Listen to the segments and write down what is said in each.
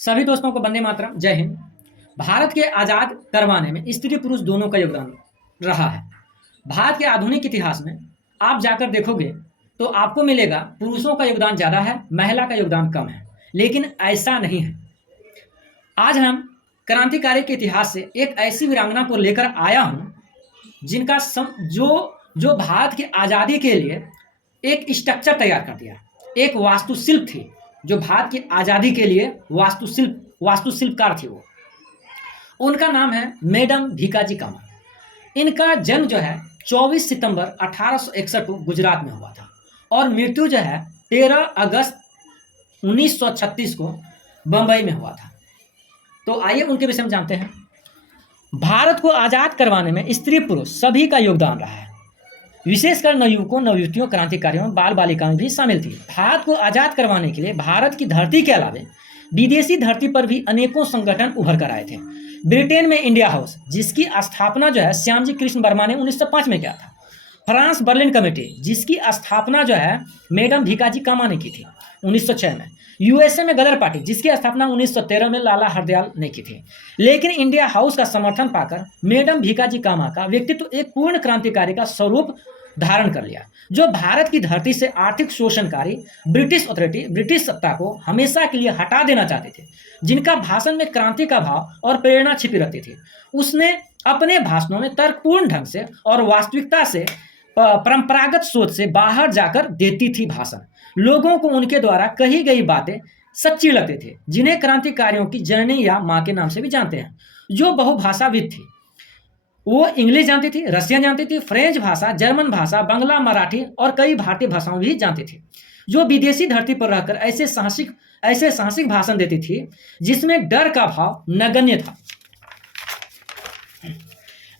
सभी दोस्तों को वंदे मातरम, जय हिंद। भारत के आज़ाद करवाने में स्त्री पुरुष दोनों का योगदान रहा है। भारत के आधुनिक इतिहास में आप जाकर देखोगे तो आपको मिलेगा पुरुषों का योगदान ज़्यादा है, महिला का योगदान कम है। लेकिन ऐसा नहीं है। आज हम क्रांतिकारी के इतिहास से एक ऐसी वीरांगना को लेकर आया हूँ जिनका जो भारत की आज़ादी के लिए एक स्ट्रक्चर तैयार कर दिया, एक वास्तुशिल्प थी जो भारत की आज़ादी के लिए वास्तुशिल्पकार थी। वो उनका नाम है मैडम भीकाजी कामा। इनका जन्म जो है 24 सितंबर 1861 को गुजरात में हुआ था और मृत्यु जो है 13 अगस्त 1936 को बम्बई में हुआ था। तो आइए उनके विषय में जानते हैं। भारत को आज़ाद करवाने में स्त्री पुरुष सभी का योगदान रहा है, विशेषकर नवयुवकों, नवयुवतियों, क्रांतिकारियों, बाल बालिकाएं भी शामिल थी। भारत को आज़ाद करवाने के लिए भारत की धरती के अलावा विदेशी धरती पर भी अनेकों संगठन उभर कर आए थे। ब्रिटेन में इंडिया हाउस, जिसकी स्थापना जो है श्यामजी कृष्ण वर्मा ने 1905 में किया था। फ्रांस बर्लिन कमेटी, जिसकी स्थापना जो है मैडम भीकाजी कामा ने की थी 1906 में। यूएसए में गदर पार्टी, जिसकी स्थापना 1913 में लाला हरदयाल ने की थी। लेकिन इंडिया हाउस का समर्थन पाकर मैडम भीकाजी कामा का व्यक्तित्व एक पूर्ण क्रांतिकारी का स्वरूप धारण कर लिया, जो भारत की धरती से आर्थिक शोषणकारी ब्रिटिश अथॉरिटी, ब्रिटिश सत्ता को हमेशा के लिए हटा देना चाहते थे, जिनका भाषण में क्रांति का भाव और प्रेरणा छिपी रहती थी। उसने अपने भाषणों में तर्कपूर्ण ढंग से और वास्तविकता से, परंपरागत सोच से बाहर जाकर देती थी भाषण। लोगों को उनके द्वारा कही गई बातें सच्ची लगती थी, जिन्हें क्रांतिकारियों की जननी या माँ के नाम से भी जानते हैं। जो बहुभाषाविद थी, वो इंग्लिश जानती थी, रशियन जानती थी, फ्रेंच भाषा, जर्मन भाषा, बंगला, मराठी और कई भारतीय भाषाओं भी जानती थी। जो विदेशी धरती पर रहकर ऐसे साहसिक भाषण देती थी जिसमें डर का भाव नगण्य था।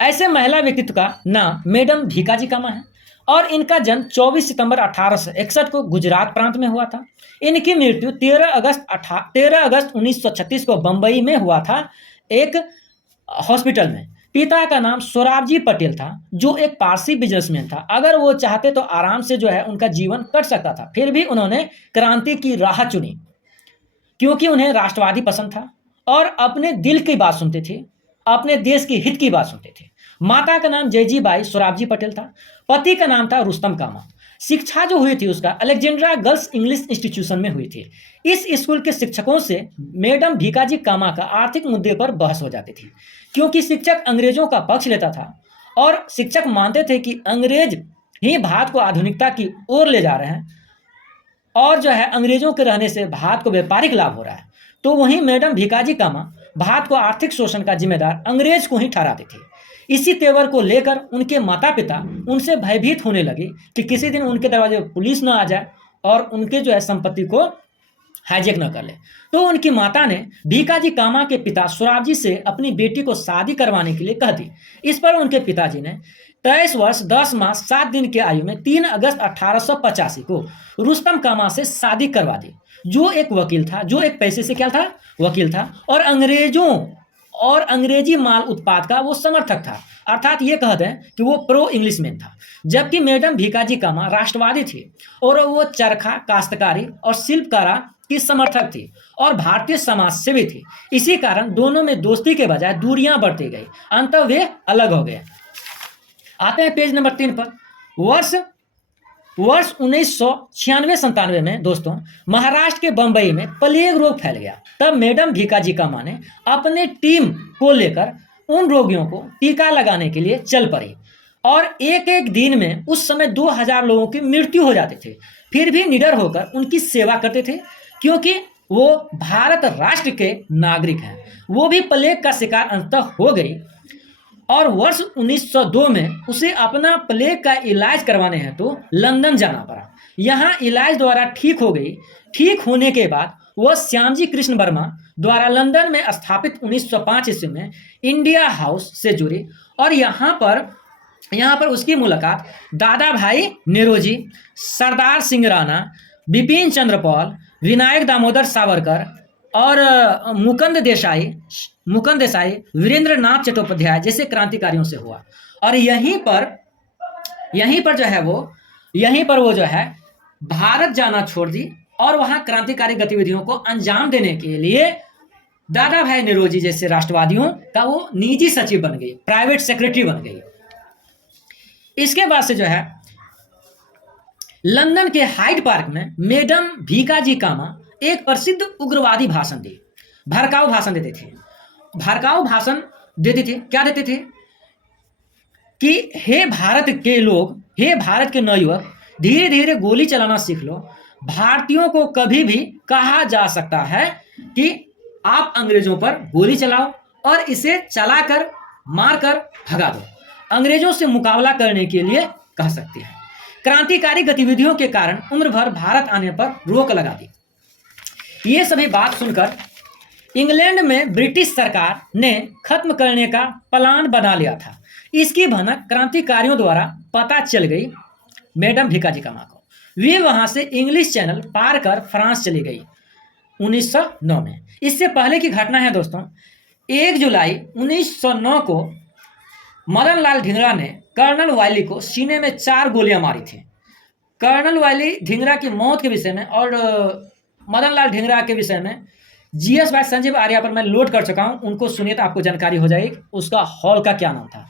ऐसे महिला व्यक्तित्व का नाम मैडम भीकाजी कामा है और इनका जन्म 24 सितंबर 1861 को गुजरात प्रांत में हुआ था। इनकी मृत्यु 13 अगस्त 1936 को बंबई में हुआ था, एक हॉस्पिटल में। पिता का नाम सोराबजी पटेल था, जो एक पारसी बिजनेसमैन था। अगर वो चाहते तो आराम से जो है उनका जीवन कट सकता था, फिर भी उन्होंने क्रांति की राह चुनी क्योंकि उन्हें राष्ट्रवादी पसंद था और अपने दिल की बात सुनते थे, अपने देश की हित की बात सुनते थे। माता का नाम जयजी बाई सोराबजी पटेल था। पति का नाम था रुस्तम कामा। शिक्षा जो हुई थी उसका अलेक्जेंड्रा गर्ल्स इंग्लिश इंस्टीट्यूशन में हुई थी। इस स्कूल के शिक्षकों से मैडम भीकाजी कामा का आर्थिक मुद्दे पर बहस हो जाती थी, क्योंकि शिक्षक अंग्रेजों का पक्ष लेता था और शिक्षक मानते थे कि अंग्रेज ही भारत को आधुनिकता की ओर ले जा रहे हैं और जो है अंग्रेजों के रहने से भारत को व्यापारिक लाभ हो रहा है। तो वहीं मैडम भीकाजी कामा भारत को आर्थिक शोषण का जिम्मेदार अंग्रेज को ही ठहराते थे। इसी तेवर को लेकर उनके माता पिता उनसे भयभीत होने लगे कि किसी दिन उनके दरवाजे पर पुलिस न आ जाए और उनके जो है संपत्ति को हाईजैक न कर ले। तो उनकी माता ने भीकाजी कामा के पिता सोराबजी से अपनी बेटी को शादी करवाने के लिए कह दी। इस पर उनके पिताजी ने 23 वर्ष 10 माह 7 दिन की आयु में 3 अगस्त 1885 को रुस्तम कामा से शादी करवा दी, जो एक वकील था, जो एक पैसे से क्या था, वकील था और अंग्रेजी माल उत्पाद का वो समर्थक था। अर्थात ये कह दें कि वो प्रो इंग्लिशमैन था। जबकि मैडम भीकाजी कामा राष्ट्रवादी थी और वो चरखा, काश्तकारी और शिल्पकारा की समर्थक थी और भारतीय समाज सेवी थी। इसी कारण दोनों में दोस्ती के बजाय दूरियां बढ़ती गई, अंततः वे अलग हो गए। आते हैं पेज नंबर 3 पर। वर्ष 1996-97 में दोस्तों महाराष्ट्र के बंबई में प्लेग रोग फैल गया। तब मैडम भीकाजी कामा ने अपने टीम को लेकर उन रोगियों को टीका लगाने के लिए चल पड़ी और एक एक दिन में उस समय 2000 लोगों की मृत्यु हो जाती थी। फिर भी निडर होकर उनकी सेवा करते थे, क्योंकि वो भारत राष्ट्र के नागरिक हैं। वो भी प्लेग का शिकार अंततः हो गई और वर्ष 1902 में उसे अपना प्लेग का इलाज करवाने हेतु तो लंदन जाना पड़ा। यहाँ इलाज द्वारा ठीक हो गई। ठीक होने के बाद वह श्यामजी कृष्ण वर्मा द्वारा लंदन में स्थापित 1905 ईस्वी में इंडिया हाउस से जुड़ी और यहाँ पर उसकी मुलाकात दादा भाई नेरोजी, सरदार सिंह राणा, बिपिन चंद्र पाल, विनायक दामोदर सावरकर और मुकुंद देसाई, वीरेंद्र नाथ चट्टोपाध्याय जैसे क्रांतिकारियों से हुआ। और यहीं पर वो जो है भारत जाना छोड़ दी और वहां क्रांतिकारी गतिविधियों को अंजाम देने के लिए दादा भाई नौरोजी जैसे राष्ट्रवादियों का वो निजी सचिव बन गई, प्राइवेट सेक्रेटरी बन गई। इसके बाद से जो है लंदन के हाइड पार्क में मैडम भीकाजी कामा एक प्रसिद्ध उग्रवादी भाषण दी, भड़काऊ भाषण देते थे। भड़काऊ भाषण देते थे, क्या देते थे कि हे भारत के लोग, हे भारत के नवयुवक, धीरे धीरे गोली चलाना सीख लो। भारतीयों को कभी भी कहा जा सकता है कि आप अंग्रेजों पर गोली चलाओ और इसे चलाकर मारकर भगा दो, अंग्रेजों से मुकाबला करने के लिए कह सकते हैं। क्रांतिकारी गतिविधियों के कारण उम्र भर भारत आने पर रोक लगा दी। ये सभी बात सुनकर इंग्लैंड में ब्रिटिश सरकार ने खत्म करने का प्लान बना लिया था। इसकी भनक क्रांतिकारियों द्वारा पता चल गई मैडम भीकाजी कामा को। वे वहां से इंग्लिश चैनल पार कर फ्रांस चली गई 1909 में। इससे पहले की घटना है दोस्तों, 1 जुलाई 1909 को मदन लाल ढींगरा ने कर्नल वायली को सीने में 4 गोलियां मारी थी। कर्नल वायली ढींगरा की मौत के विषय में और मदन लाल ढींगरा के विषय में जीएस भाई संजीव आर्या पर मैं लोड कर चुका हूं, उनको सुनिए तो आपको जानकारी हो जाएगी उसका हॉल का क्या नाम था।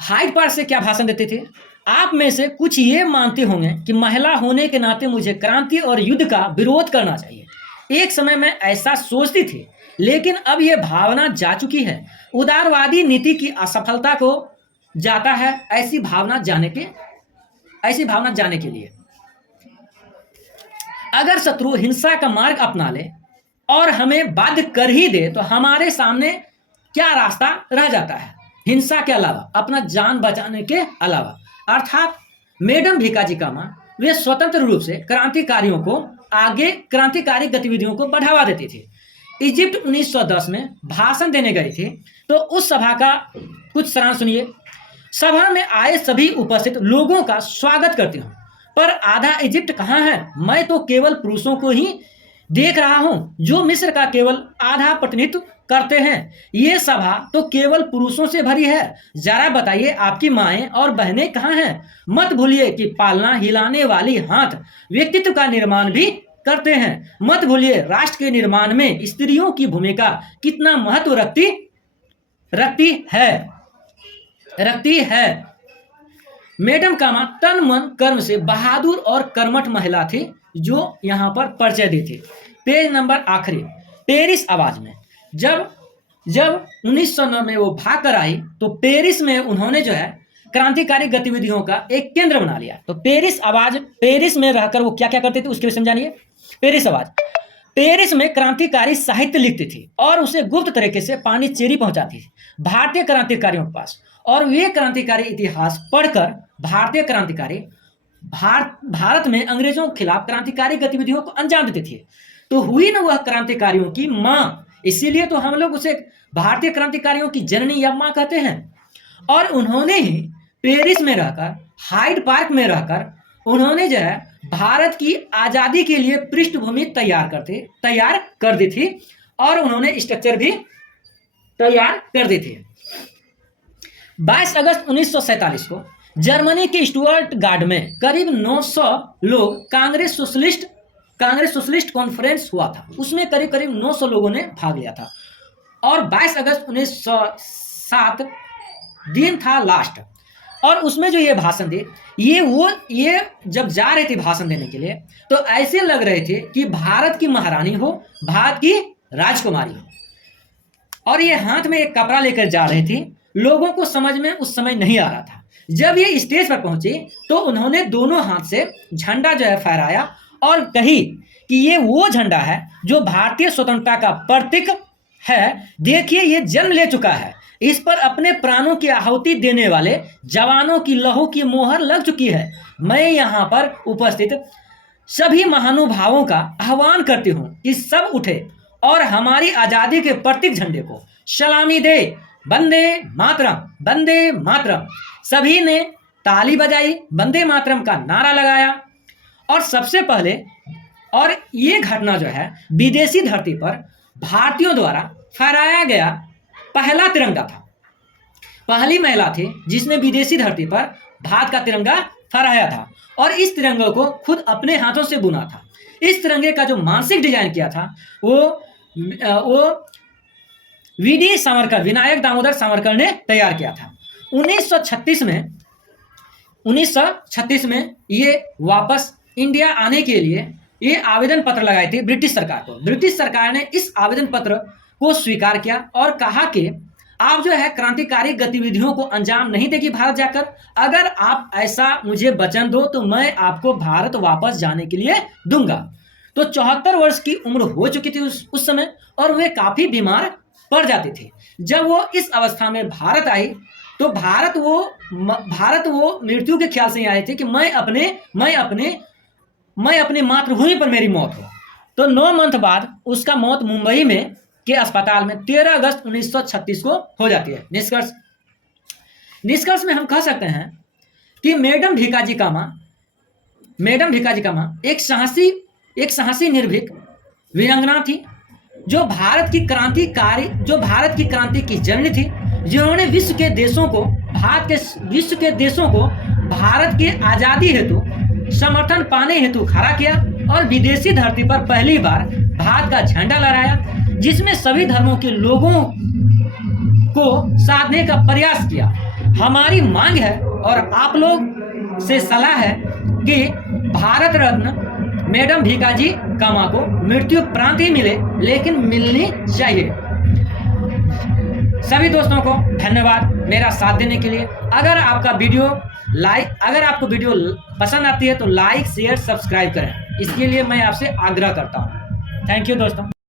हाइड पार्क से क्या भाषण देते थे, आप में से कुछ ये मानते होंगे कि महिला होने के नाते मुझे क्रांति और युद्ध का विरोध करना चाहिए। एक समय में ऐसा सोचती थी, लेकिन अब यह भावना जा चुकी है। उदारवादी नीति की असफलता को जाता है ऐसी भावना जाने के लिए। अगर शत्रु हिंसा का मार्ग अपना ले और हमें बाध्य कर ही दे तो हमारे सामने क्या रास्ता रह जाता है हिंसा के अलावा, अपना जान बचाने के अलावा। अर्थात मैडम भीकाजी कामा वे स्वतंत्र रूप से क्रांतिकारियों को आगे क्रांतिकारी गतिविधियों को बढ़ावा देते थे। इजिप्ट 1910 में भाषण देने गए थे तो उस सभा का कुछ सारांश सुनिए। सभा में आए सभी उपस्थित लोगों का स्वागत करती हूँ, पर आधा इजिप्ट कहाँ है? मैं तो केवल पुरुषों को ही देख रहा हूँ जो मिस्र का केवल आधा प्रतिनिधित्व करते हैं। ये सभा तो केवल पुरुषों से भरी है। जरा बताइए आपकी माएं और बहनें कहाँ हैं? मत भूलिए कि पालना हिलाने वाली हाथ व्यक्तित्व का निर्माण भी करते हैं। मत भूलिए राष्ट्र के निर्माण में स्त्रियों की भूमिका कितना महत्व रखती है। मैडम कामा तन मन कर्म से बहादुर और कर्मठ महिला थी जो यहाँ पर परिचय दी थी। पेज नंबर आखिरी, पेरिस आवाज में जब 1909 में वो भाग कर आई तो पेरिस में उन्होंने जो है क्रांतिकारी गतिविधियों का एक केंद्र बना लिया। तो पेरिस में रहकर वो क्या क्या करते थे उसके विषय में जानिए। पेरिस आवाज पेरिस में क्रांतिकारी साहित्य लिखती थी और उसे गुप्त तरीके से पांडिचेरी पहुंचाती थी भारतीय क्रांतिकारियों के पास, और वे क्रांतिकारी इतिहास पढ़कर भारतीय क्रांतिकारी भारत में अंग्रेजों के खिलाफ क्रांतिकारी गतिविधियों को अंजाम देते थे। तो हुई ना वह क्रांतिकारियों की माँ, इसीलिए तो हम लोग उसे भारतीय क्रांतिकारियों की जननी या माँ कहते हैं। और उन्होंने ही पेरिस में रहकर, हाइड पार्क में रहकर उन्होंने जो है भारत की आजादी के लिए पृष्ठभूमि तैयार कर दी थी और उन्होंने स्ट्रक्चर भी तैयार कर दी थी। 22 अगस्त 1947 को जर्मनी के स्टुअर्टगार्ड में करीब 900 लोग कांग्रेस सोशलिस्ट कॉन्फ्रेंस हुआ था, उसमें करीब 900 लोगों ने भाग लिया था। और 22 अगस्त 1907 दिन था लास्ट, और उसमें जो ये भाषण थे ये जब जा रहे थे भाषण देने के लिए तो ऐसे लग रहे थे कि भारत की महारानी हो, भारत की राजकुमारी हो, और ये हाथ में एक कपड़ा लेकर जा रहे थे। लोगों को समझ में उस समय नहीं आ रहा था। जब ये स्टेज पर पहुंचे तो उन्होंने दोनों हाथ से झंडा जो है फहराया और कही कि ये वो झंडा है जो भारतीय स्वतंत्रता का प्रतीक है। देखिए ये जन्म ले चुका है, इस पर अपने प्राणों की आहुति देने वाले जवानों की लहू की मोहर लग चुकी है। मैं यहाँ पर उपस्थित सभी महानुभावों का आह्वान करती हूँ कि सब उठे और हमारी आजादी के प्रतीक झंडे को सलामी दे। वंदे मातरम, वंदे मातरम। सभी ने ताली बजाई, वंदे मातरम का नारा लगाया। और सबसे पहले, और ये घटना जो है विदेशी धरती पर भारतीयों द्वारा फहराया गया पहला तिरंगा था। पहली महिला थी जिसने विदेशी धरती पर भारत का तिरंगा फहराया था और इस तिरंगे को खुद अपने हाथों से बुना था। इस तिरंगे का जो मानसिक डिजाइन किया था वो वीडी सावरकर, विनायक दामोदर सावरकर ने तैयार किया था। 1936 में ये वापस इंडिया आने के लिए ये आवेदन पत्र लगाए थे ब्रिटिश सरकार को। ब्रिटिश सरकार ने इस आवेदन पत्र को स्वीकार किया और कहा कि आप जो है क्रांतिकारी गतिविधियों को अंजाम नहीं देगी भारत जाकर, अगर आप ऐसा मुझे वचन दो तो मैं आपको भारत वापस जाने के लिए दूंगा। तो 74 वर्ष की उम्र हो चुकी थी उस समय और वे काफी बीमार पड़ जाती थी। जब वो इस अवस्था में भारत आई तो भारत वो मृत्यु के ख्याल से ही आए थे कि मैं अपने मातृभूमि पर मेरी मौत हो। तो 9 मंथ बाद उसका मौत मुंबई में के अस्पताल में 13 अगस्त 1936 को हो जाती है। निष्कर्ष में हम कह सकते हैं कि मैडम भीकाजी कामा एक साहसी निर्भीक वीरांगना थी जो भारत की क्रांति की जननी थी, जिन्होंने विश्व के देशों को भारत के आज़ादी हेतु समर्थन पाने हेतु खड़ा किया और विदेशी धरती पर पहली बार भारत का झंडा लहराया, जिसमें सभी धर्मों के लोगों को साधने का प्रयास किया। हमारी मांग है और आप लोग से सलाह है कि भारत रत्न मैडम भीकाजी कामा को मृत्यु प्रांत ही मिले, लेकिन मिलनी चाहिए। सभी दोस्तों को धन्यवाद मेरा साथ देने के लिए। अगर आपको वीडियो पसंद आती है तो लाइक, शेयर, सब्सक्राइब करें, इसके लिए मैं आपसे आग्रह करता हूं। थैंक यू दोस्तों।